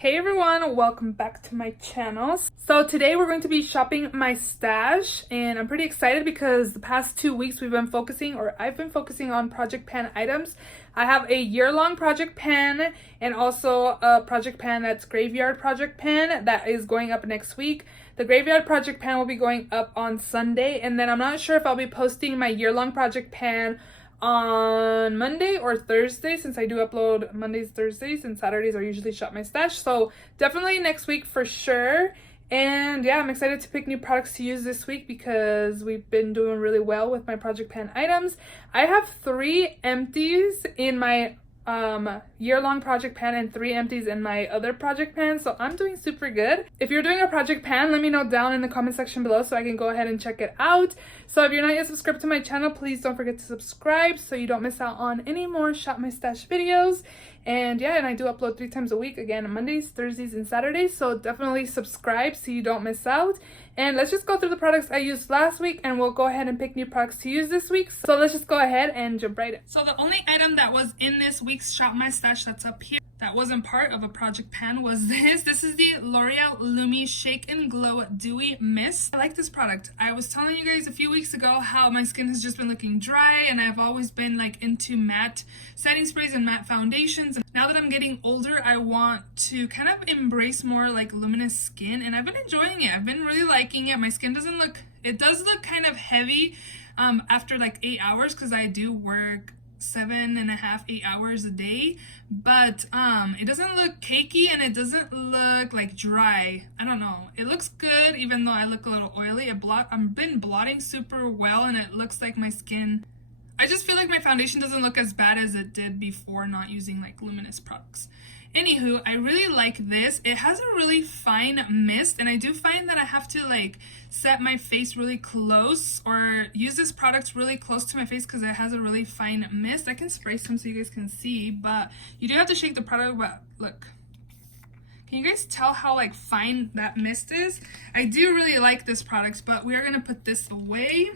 Hey everyone, welcome back to my channel. So today we're going to be shopping my stash, and I'm pretty excited because the past 2 weeks I've been focusing on project pan items. I have a year-long project pan and also a project pan that's graveyard project pan that is going up next week. The graveyard project pan will be going up on Sunday, and then I'm not sure if I'll be posting my year-long project pan on Monday or Thursday, since I do upload Mondays, Thursdays, and Saturdays are usually shop my stash. So definitely next week for sure. And yeah, I'm excited to pick new products to use this week because we've been doing really well with my project pan items. I have 3 empties in my year-long project pan and 3 empties in my other project pan, so I'm doing super good. If you're doing a project pan, let me know down in the comment section below so I can go ahead and check it out. So if you're not yet subscribed to my channel, please don't forget to subscribe so you don't miss out on any more shop my stash videos. And yeah, and I do upload 3 times a week, again on Mondays, Thursdays, and Saturdays, so definitely subscribe so you don't miss out. And let's just go through the products I used last week, and we'll go ahead and pick new products to use this week. So let's just go ahead and jump right in. So the only item that was in this week's shop my stash that's up here that wasn't part of a project pan was this. This is the L'Oreal Lumi Shake and Glow Dewy Mist. I like this product. I was telling you guys a few weeks ago how my skin has just been looking dry, and I've always been like into matte setting sprays and matte foundations. And now that I'm getting older, I want to kind of embrace more like luminous skin, and I've been enjoying it. I've been really liking it. My skin does look kind of heavy after like 8 hours, because I do work 7.5, 8 hours a day, but it doesn't look cakey and it doesn't look like dry. I don't know, it looks good even though I look a little oily. I've been blotting super well, and it looks like my skin, I just feel like my foundation doesn't look as bad as it did before not using like luminous products. Anywho, I really like this. It has a really fine mist, and I do find that I have to like set my face really close or use this product really close to my face because it has a really fine mist. I can spray some so you guys can see, but you do have to shake the product. But look, can you guys tell how like fine that mist is? I do really like this product, but we are gonna put this away.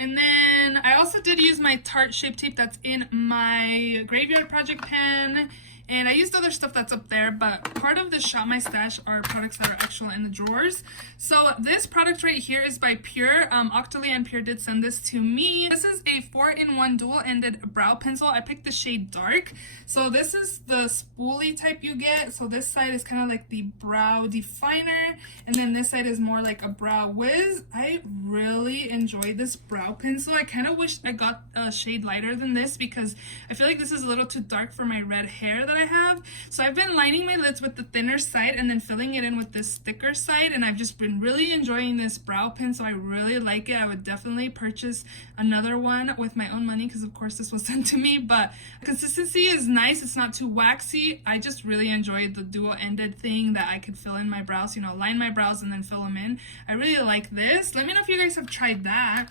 And then I also did use my Tarte Shape Tape that's in my graveyard project pan. And I used other stuff that's up there, but part of the shop my stash are products that are actually in the drawers. So this product right here is by Pure. Octoly and Pure did send this to me. This is a 4-in-1 dual-ended brow pencil. I picked the shade Dark. So this is the spoolie type you get. So this side is kind of like the brow definer, and then this side is more like a brow whiz. I really enjoyed this brow pencil. I kind of wish I got a shade lighter than this because I feel like this is a little too dark for my red hair that I have. So I've been lining my lids with the thinner side and then filling it in with this thicker side, and I've just been really enjoying this brow pencil. I really like it. I would definitely purchase another one with my own money because of course this was sent to me, but consistency is nice. It's not too waxy. I just really enjoyed the dual-ended thing that I could fill in my brows, you know, line my brows and then fill them in. I really like this. Let me know if you guys have tried that.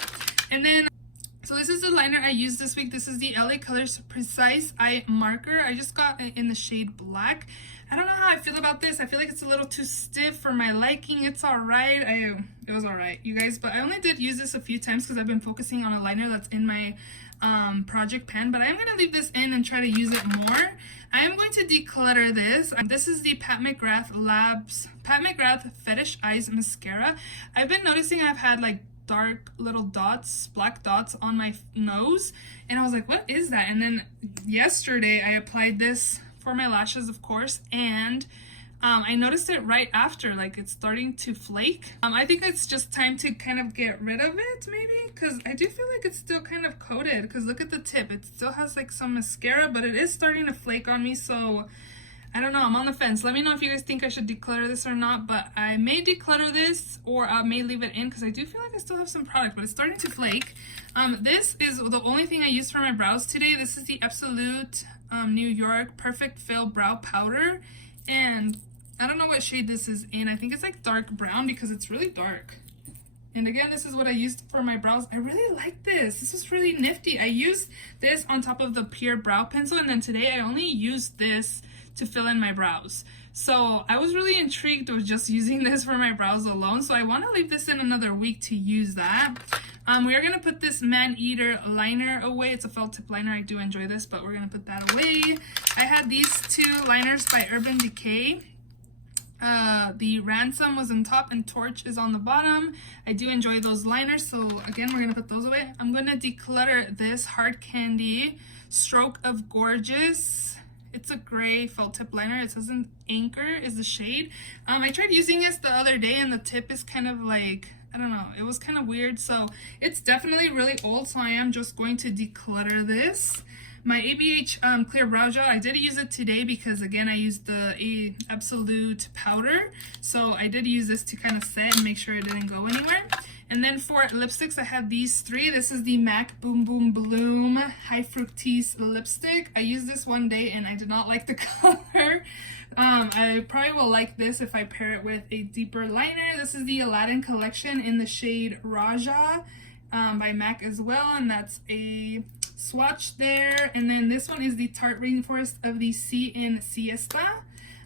And then so this is the liner I used this week. This is the LA Colors Precise Eye Marker. I just got it in the shade Black. I don't know how I feel about this. I feel like it's a little too stiff for my liking. It's alright. It was alright, you guys. But I only did use this a few times because I've been focusing on a liner that's in my project pan. But I'm going to leave this in and try to use it more. I am going to declutter this. This is the Pat McGrath Fetish Eyes Mascara. I've been noticing I've had like dark little dots, black dots on my nose, and I was like, what is that? And then yesterday I applied this for my lashes, of course, and I noticed it right after, like it's starting to flake. I think it's just time to kind of get rid of it, maybe, because I do feel like it's still kind of coated, because look at the tip, it still has like some mascara, but it is starting to flake on me. So I don't know, I'm on the fence. Let me know if you guys think I should declutter this or not, but I may declutter this or I may leave it in because I do feel like I still have some product, but it's starting to flake. This is the only thing I used for my brows today. This is the Absolute New York Perfect Fill Brow Powder, and I don't know what shade this is in. I think it's like dark brown because it's really dark. And again, this is what I used for my brows. I really like this. This is really nifty. I used this on top of the Pure Brow Pencil, and then today I only used this to fill in my brows. So I was really intrigued with just using this for my brows alone. So I want to leave this in another week to use that. We are going to put this Man Eater liner away. It's a felt tip liner. I do enjoy this, but we're going to put that away. I had these two liners by Urban Decay. The Ransom was on top and Torch is on the bottom. I do enjoy those liners, so again, we're going to put those away. I'm going to declutter this Hard Candy Stroke of Gorgeous. It's a gray felt tip liner. It says Anchor is the shade. I tried using this the other day and the tip is kind of like, I don't know, it was kind of weird. So it's definitely really old, so I am just going to declutter this. My ABH clear brow gel, I did use it today because again I used the Absolute powder, so I did use this to kind of set and make sure it didn't go anywhere. And then for lipsticks, I have these three. This is the MAC Boom Boom Bloom High Fructose lipstick. I used this one day and I did not like the color. I probably will like this if I pair it with a deeper liner. This is the Aladdin collection in the shade Raja by MAC as well, and that's a swatch there. And then this one is the Tarte Rainforest of the Sea in Siesta.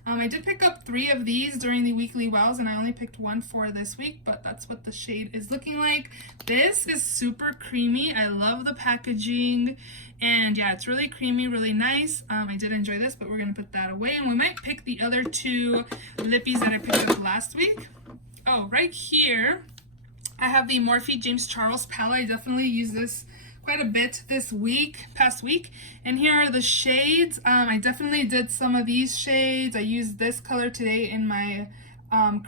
I did pick up 3 of these during the weekly wows and I only picked 1 for this week, but that's what the shade is looking like. This is super creamy. I love the packaging and yeah, it's really creamy, really nice. I did enjoy this, but we're gonna put that away and we might pick the other 2 lippies that I picked up last week. Oh, right here I have the Morphe James Charles palette. I definitely use this quite a bit this past week, and here are the shades. I definitely did some of these shades. I used this color today in my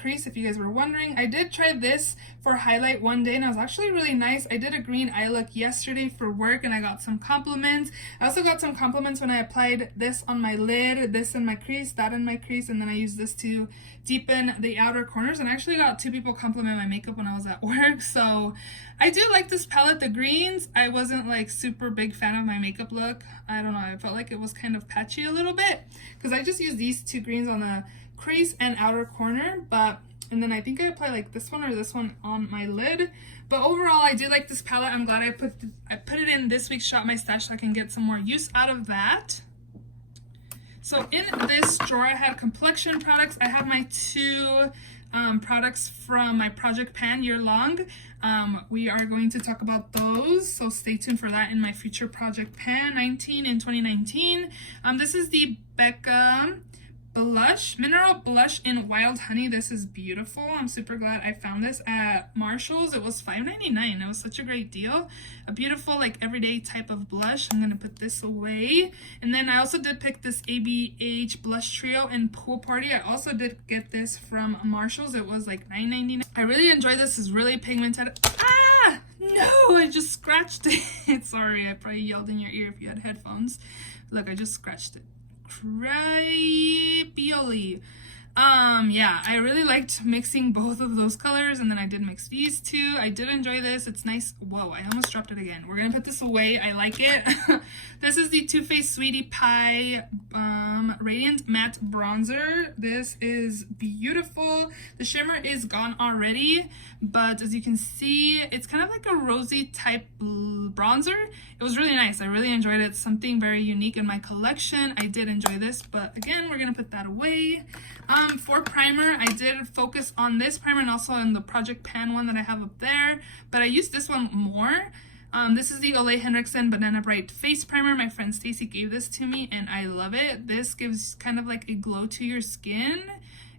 crease, if you guys were wondering. I did try this for highlight one day and it was actually really nice. I did a green eye look yesterday for work and I got some compliments. I also got some compliments when I applied this on my lid, this in my crease, that in my crease, and then I used this to deepen the outer corners, and I actually got 2 people compliment my makeup when I was at work. So I do like this palette. The greens, I wasn't like super big fan of my makeup look. I don't know, I felt like it was kind of patchy a little bit because I just used these 2 greens on the crease and outer corner, and then I think I apply like this one or this one on my lid. But overall, I do like this palette. I'm glad I put it in this week's Shop My Stash so I can get some more use out of that. So in this drawer, I had Complexion products. I have my 2 products from my Project Pan year long. We are going to talk about those, so stay tuned for that in my future Project Pan 19 in 2019. This is the Becca blush, mineral blush in Wild Honey. This is beautiful. I'm super glad I found this at Marshall's. It was $5.99. It was such a great deal. A beautiful like everyday type of blush. I'm gonna put this away. And then I also did pick this ABH blush trio in Pool Party. I also did get this from Marshall's. It was like $9.99. I really enjoy this. It's really pigmented. Ah! No, I just scratched it. Sorry, I probably yelled in your ear if you had headphones. Look, I just scratched it. Ravioli. Yeah, I really liked mixing both of those colors, and then I did mix these 2. I did enjoy this. It's nice. Whoa, I almost dropped it again. We're gonna put this away. I like it. This is the Too Faced Sweetie Pie Radiant Matte Bronzer. This is beautiful. The shimmer is gone already, but as you can see, it's kind of like a rosy type bronzer. It was really nice. I really enjoyed it. It's something very unique in my collection. I did enjoy this, but again, we're gonna put that away. For primer, I did focus on this primer and also on the Project Pan one that I have up there, but I used this one more. This is the Ole Henriksen Banana Bright Face Primer. My friend Stacy gave this to me and I love it. This gives kind of like a glow to your skin.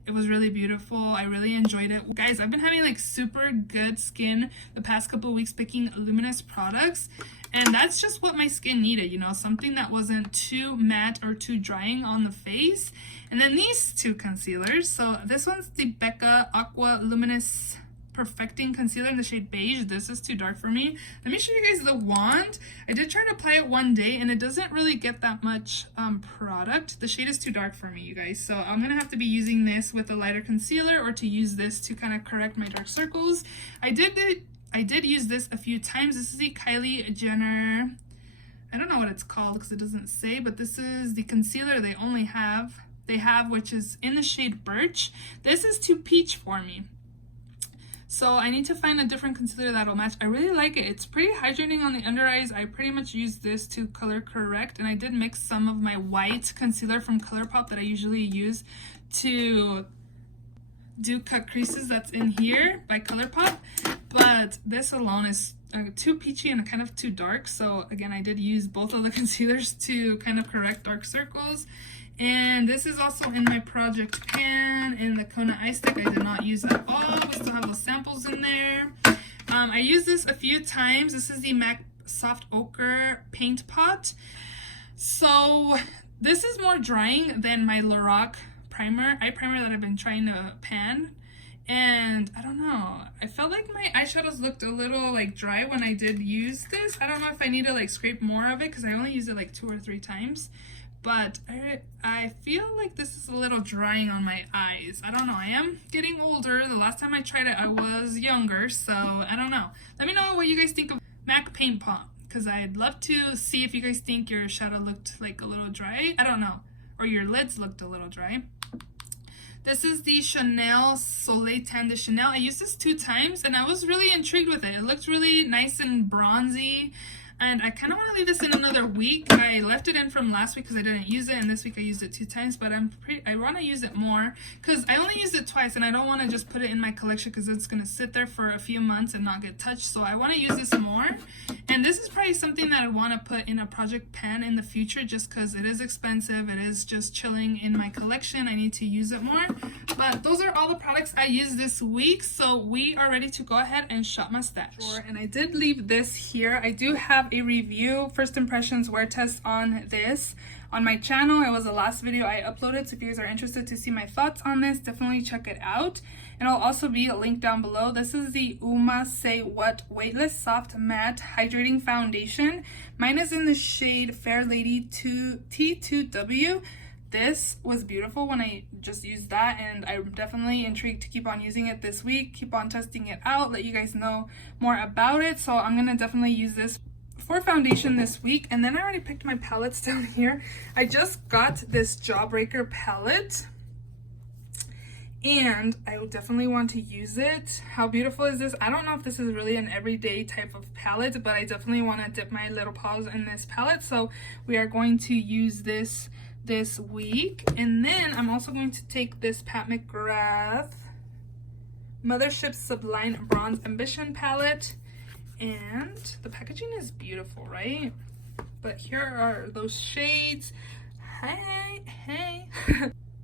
It was really beautiful. I really enjoyed it. Guys, I've been having like super good skin the past couple of weeks picking luminous products, and that's just what my skin needed, you know, something that wasn't too matte or too drying on the face. And then these 2 concealers. So this one's the Becca Aqua Luminous Perfecting Concealer in the shade Beige. This is too dark for me. Let me show you guys the wand. I did try to apply it one day and it doesn't really get that much product. The shade is too dark for me, you guys. So I'm gonna have to be using this with a lighter concealer or to use this to kind of correct my dark circles. I did use this a few times. This is the Kylie Jenner, I don't know what it's called because it doesn't say, but this is the concealer they have, which is in the shade Birch. This is too peach for me. So I need to find a different concealer that'll match. I really like it. It's pretty hydrating on the under eyes. I pretty much use this to color correct, and I did mix some of my white concealer from ColourPop that I usually use to do cut creases that's in here by ColourPop, but this alone is too peachy and kind of too dark. So again, I did use both of the concealers to kind of correct dark circles. And this is also in my project pan in the Kona Eye Stick. I did not use at all. We still have those samples in there. I used this a few times. This is the MAC Soft Ochre Paint Pot. So this is more drying than my Lorac eye primer that I've been trying to pan. And I don't know, I felt like my eyeshadows looked a little like dry when I did use this. I don't know if I need to like scrape more of it because I only used it like 2 or 3 times. But I feel like this is a little drying on my eyes. I don't know. I am getting older. The last time I tried it, I was younger. So I don't know. Let me know what you guys think of MAC Paint Pot, because I'd love to see if you guys think your shadow looked like a little dry. I don't know. Or your lids looked a little dry. This is the Chanel Soleil Tan de Chanel. I used this 2 times and I was really intrigued with it. It looked really nice and bronzy. And I kind of want to leave this in another week. I left it in from last week because I didn't use it, and this week I used it 2 times, but I want to use it more because I only used it twice, and I don't want to just put it in my collection because it's going to sit there for a few months and not get touched. So I want to use this more. And this is probably something that I want to put in a project pan in the future just because it is expensive. It is just chilling in my collection. I need to use it more. But those are all the products I used this week. So we are ready to go ahead and shop my stash. And I did leave this here. I do have a review, first impressions wear test on this on my channel. It was the last video I uploaded, so if you guys are interested to see my thoughts on this, definitely check it out. And I'll also be a link down below. This is the Uma Say What Weightless Soft Matte Hydrating Foundation. Mine is in the shade Fair Lady T2W. This was beautiful when I just used that, and I'm definitely intrigued to keep on using it this week, keep on testing it out, let you guys know more about it. So I'm gonna definitely use this for foundation this week. And then I already picked my palettes down here. I just got this Jawbreaker palette and I would definitely want to use it. How beautiful is this? I don't know if this is really an everyday type of palette, but I definitely want to dip my little paws in this palette, so we are going to use this week. And then I'm also going to take this Pat McGrath Mothership Sublime Bronze Ambition palette, and the packaging is beautiful, right? But here are those shades. Hey.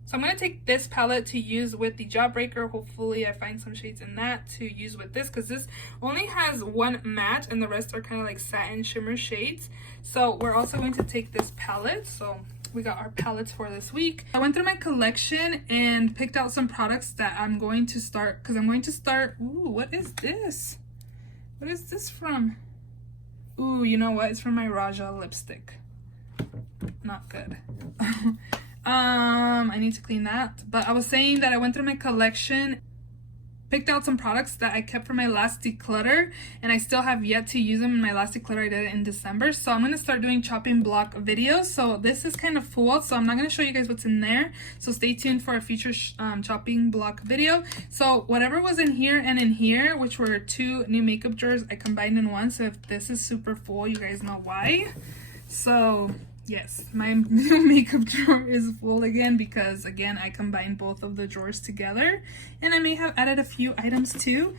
So I'm going to take this palette to use with the Jawbreaker. Hopefully I find some shades in that to use with this, because this only has 1 matte and the rest are kind of like satin shimmer shades. So we're also going to take this palette. So we got our palettes for this week. I went through my collection and picked out some products that I'm going to start, because I'm going to start. Ooh, what is this? What is this from? Ooh, you know what? It's from my Raja lipstick. Not good. I need to clean that. But I was saying that I went through my collection, picked out some products that I kept from my last declutter, and I still have yet to use them in my last declutter. I did it in December. So I'm going to start doing chopping block videos. So this is kind of full, so I'm not going to show you guys what's in there. So stay tuned for a future chopping block video. So whatever was in here and in here, which were 2 new makeup drawers, I combined in one. So if this is super full, you guys know why. So yes, my new makeup drawer is full again because, again, I combined both of the drawers together, and I may have added a few items too.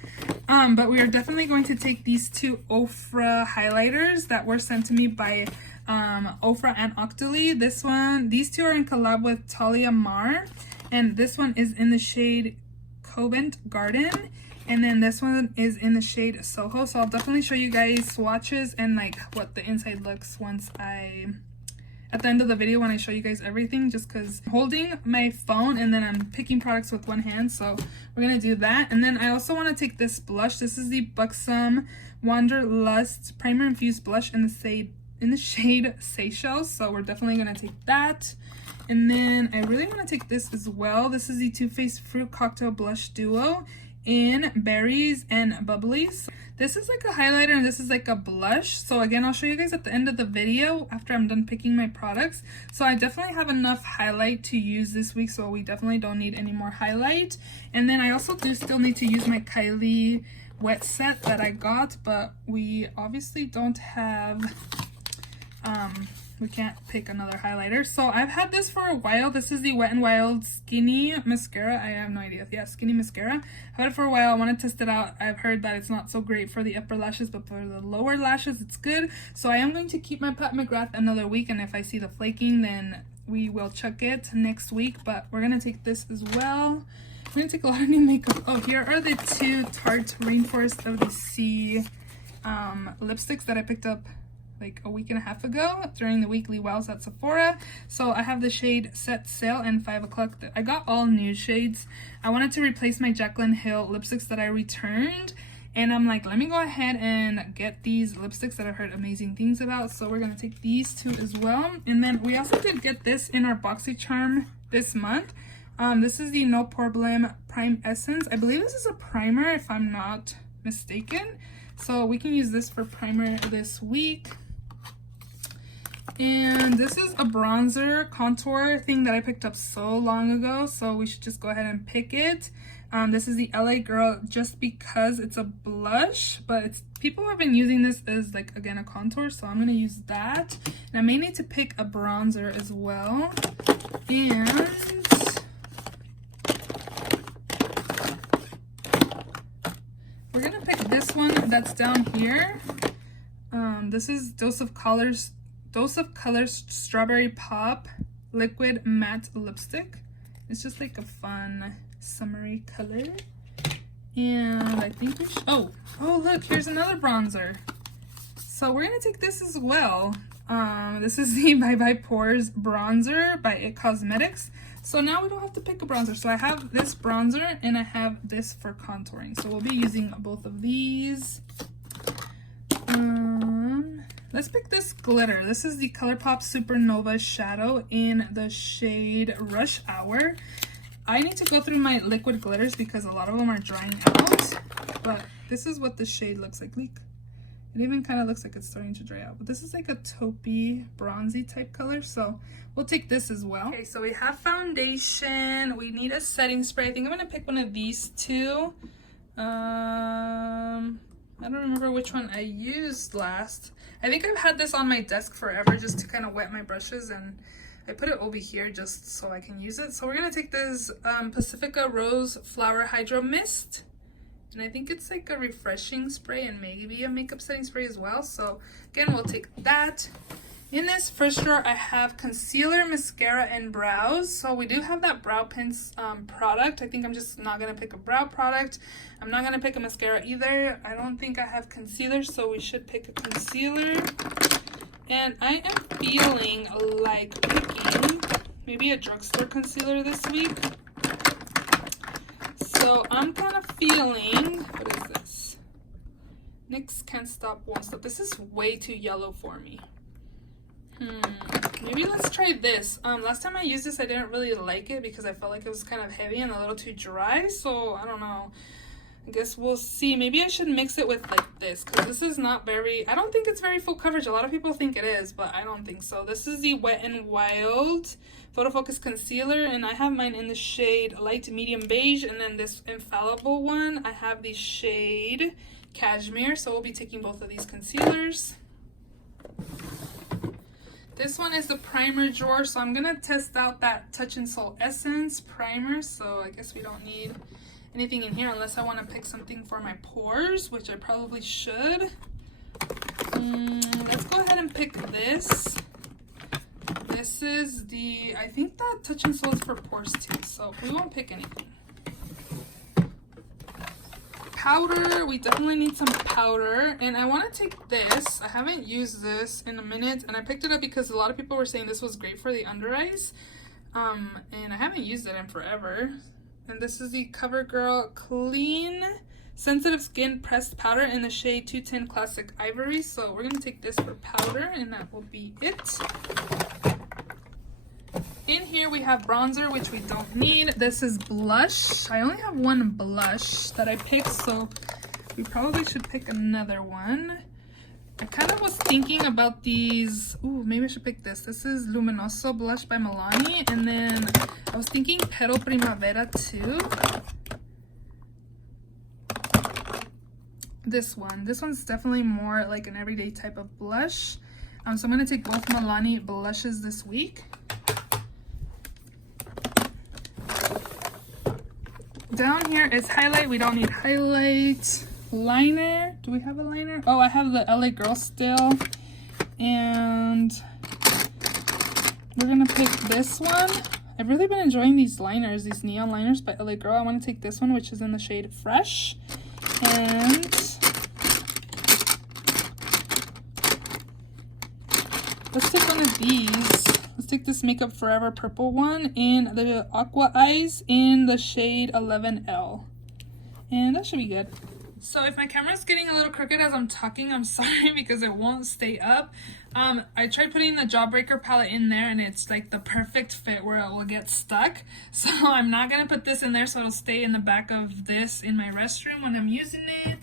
But we are definitely going to take these 2 Ofra highlighters that were sent to me by Ofra and Octoly. These 2 are in collab with Talia Mar, and this one is in the shade Covent Garden, and then this one is in the shade Soho. So I'll definitely show you guys swatches and like what the inside looks once at the end of the video when I show you guys everything, just because I'm holding my phone and then I'm picking products with one hand. So we're gonna do that. And then I also want to take this blush. This is the Buxom Wanderlust Primer Infused Blush in the shade Seychelles. So we're definitely gonna take that. And then I really want to take this as well. This is the Too Faced Fruit Cocktail Blush Duo in Berries and Bubblies. This is like a highlighter and this is like a blush. So again, I'll show you guys at the end of the video after I'm done picking my products. So I definitely have enough highlight to use this week, so we definitely don't need any more highlight. And then I also do still need to use my Kylie wet set that I got, but we obviously don't have, we can't pick another highlighter. So I've had this for a while. This is the Wet n Wild Skinny Mascara. I have no idea. Yeah, Skinny Mascara. I've had it for a while. I want to test it out. I've heard that it's not so great for the upper lashes, but for the lower lashes, it's good. So I am going to keep my Pat McGrath another week, and if I see the flaking, then we will chuck it next week. But we're going to take this as well. We're going to take a lot of new makeup. Oh, here are the two Tarte Rainforest of the Sea lipsticks that I picked up like a week and a half ago during the weekly wows at Sephora. So I have the shade Set Sail and 5 o'clock. I got all new shades. I wanted to replace my Jaclyn Hill lipsticks that I returned, and I'm like, let me go ahead and get these lipsticks that I've heard amazing things about. So we're gonna take these two as well. And then we also did get this in our BoxyCharm this month. This is the No Problem Prime Essence. I believe this is a primer if I'm not mistaken, so we can use this for primer this week. And this is a bronzer contour thing that I picked up so long ago, so we should just go ahead and pick it. This is the LA Girl Just Because. It's a blush, but it's people have been using this as like, again, a contour, so I'm gonna use that. And I may need to pick a bronzer as well. And we're gonna pick this one that's down here. This is Dose of Colors Strawberry Pop Liquid Matte Lipstick. It's just like a fun summery color. And I think we should, oh look, here's another bronzer. So we're gonna take this as well. This is the Bye Bye Pores bronzer by It Cosmetics. So now we don't have to pick a bronzer. So I have this bronzer and I have this for contouring. So we'll be using both of these. Let's pick this glitter. This is the ColourPop Supernova Shadow in the shade Rush Hour. I need to go through my liquid glitters because a lot of them are drying out. But this is what the shade looks like. It even kind of looks like it's starting to dry out. But this is like a taupey, bronzy type color. So we'll take this as well. Okay, so we have foundation. We need a setting spray. I think I'm going to pick one of these two. I don't remember which one I used last. I think I've had this on my desk forever just to kind of wet my brushes, and I put it over here just so I can use it. So we're going to take this Pacifica Rose Flower Hydro Mist. And I think it's like a refreshing spray and maybe a makeup setting spray as well. So again, we'll take that. In this first drawer, I have concealer, mascara, and brows. So we do have that brow pins product. I think I'm just not going to pick a brow product. I'm not going to pick a mascara either. I don't think I have concealer, so we should pick a concealer. And I am feeling like picking maybe a drugstore concealer this week. So I'm kind of feeling, what is this? NYX Can't Stop, Won't Stop. This is way too yellow for me. Maybe let's try this. Last time I used this, I didn't really like it because I felt like it was kind of heavy and a little too dry. So I don't know. I guess we'll see. Maybe I should mix it with like this because this is not very, I don't think it's very full coverage. A lot of people think it is, but I don't think so. This is the Wet n Wild Photo Focus Concealer, and I have mine in the shade Light Medium Beige, and then this Infallible one, I have the shade Cashmere. So we'll be taking both of these concealers. This one is the primer drawer, so I'm gonna test out that Touch and Soul Essence primer. So I guess we don't need anything in here unless I want to pick something for my pores, which I probably should. Let's go ahead and pick this. This is the, I think that Touch and Soul is for pores too, so we won't pick anything. Powder, we definitely need some powder, and I want to take this. I haven't used this in a minute, and I picked it up because a lot of people were saying this was great for the under eyes, and I haven't used it in forever. And this is the CoverGirl Clean Sensitive Skin Pressed Powder in the shade 210 Classic Ivory. So we're going to take this for powder, and that will be it. in here we have bronzer, which we don't need. This is blush. I only have one blush that I picked, so we probably should pick another one. I kind of was thinking about these. Ooh, maybe I should pick this. This is Luminoso Blush by Milani. And then I was thinking Pero Primavera too. This one. This one's definitely more like an everyday type of blush. So I'm going to take both Milani blushes this week. Down here is highlight. We don't need highlight. Liner. Do we have a liner? Oh, I have the LA Girl still. And we're going to pick this one. I've really been enjoying these liners, these neon liners by LA Girl. I want to take this one, which is in the shade Fresh. And let's take one of these. Let's take this Makeup Forever purple one in the Aqua Eyes in the shade 11L. And that should be good. So if my camera's getting a little crooked as I'm talking, I'm sorry because it won't stay up. I tried putting the Jawbreaker palette in there and it's like the perfect fit where it will get stuck. So I'm not going to put this in there so it'll stay in the back of this in my restroom when I'm using it.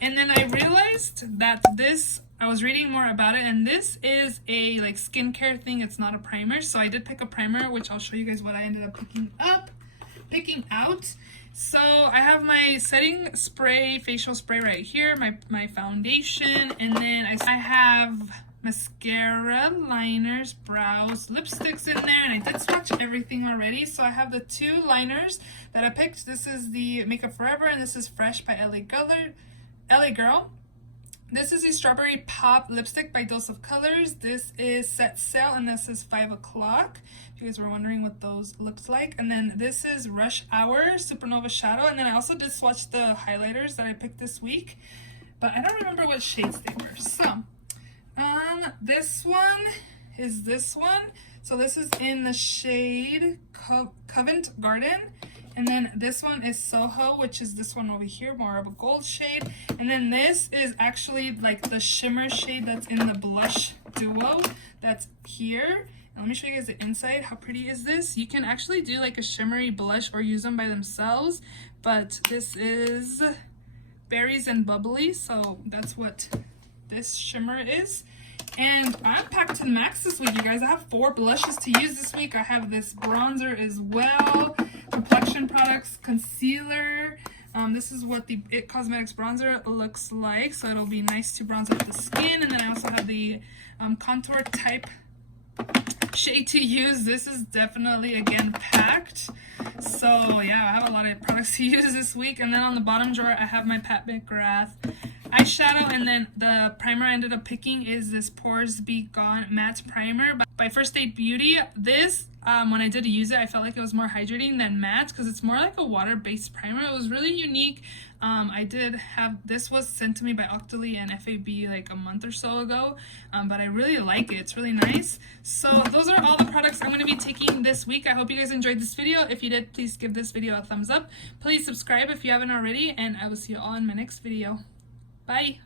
And then I realized that this, I was reading more about it, and this is a like skincare thing. It's not a primer. So I did pick a primer, which I'll show you guys what I ended up picking out. So I have my setting spray, facial spray right here, my foundation, and then I have mascara, liners, brows, lipsticks in there, and I did swatch everything already. So I have the two liners that I picked. This is the Makeup Forever, and this is Fresh by LA Girl. This is the Strawberry Pop lipstick by Dose of Colors. This is Set Sail, and this is 5 o'clock. If you guys were wondering what those looked like. And then this is Rush Hour Supernova Shadow. And then I also did swatch the highlighters that I picked this week, but I don't remember what shades they were. So, this one is this one. So this is in the shade Covent Garden. And then this one is Soho, which is this one over here, more of a gold shade. And then this is actually like the shimmer shade that's in the blush duo that's here. And let me show you guys the inside. How pretty is this? You can actually do like a shimmery blush or use them by themselves. But this is Berries and Bubbly, so that's what this shimmer is. And I'm packed to the max this week, you guys. I have 4 blushes to use this week. I have this bronzer as well. Complexion products, concealer. This is what the It Cosmetics bronzer looks like, so it'll be nice to bronze up the skin. And then I also have the contour type shade to use. This is definitely again packed, so yeah, I have a lot of products to use this week. And then on the bottom drawer I have my Pat McGrath eyeshadow, and then the primer I ended up picking is this Pores Be Gone matte primer by First Aid Beauty. This when I did use it, I felt like it was more hydrating than matte because it's more like a water-based primer. It was really unique. I did have, this was sent to me by Octoly and FAB like a month or so ago, but I really like it. It's really nice. So those are all the products I'm going to be taking this week. I hope you guys enjoyed this video. If you did, please give this video a thumbs up. Please subscribe if you haven't already, and I will see you all in my next video. Bye!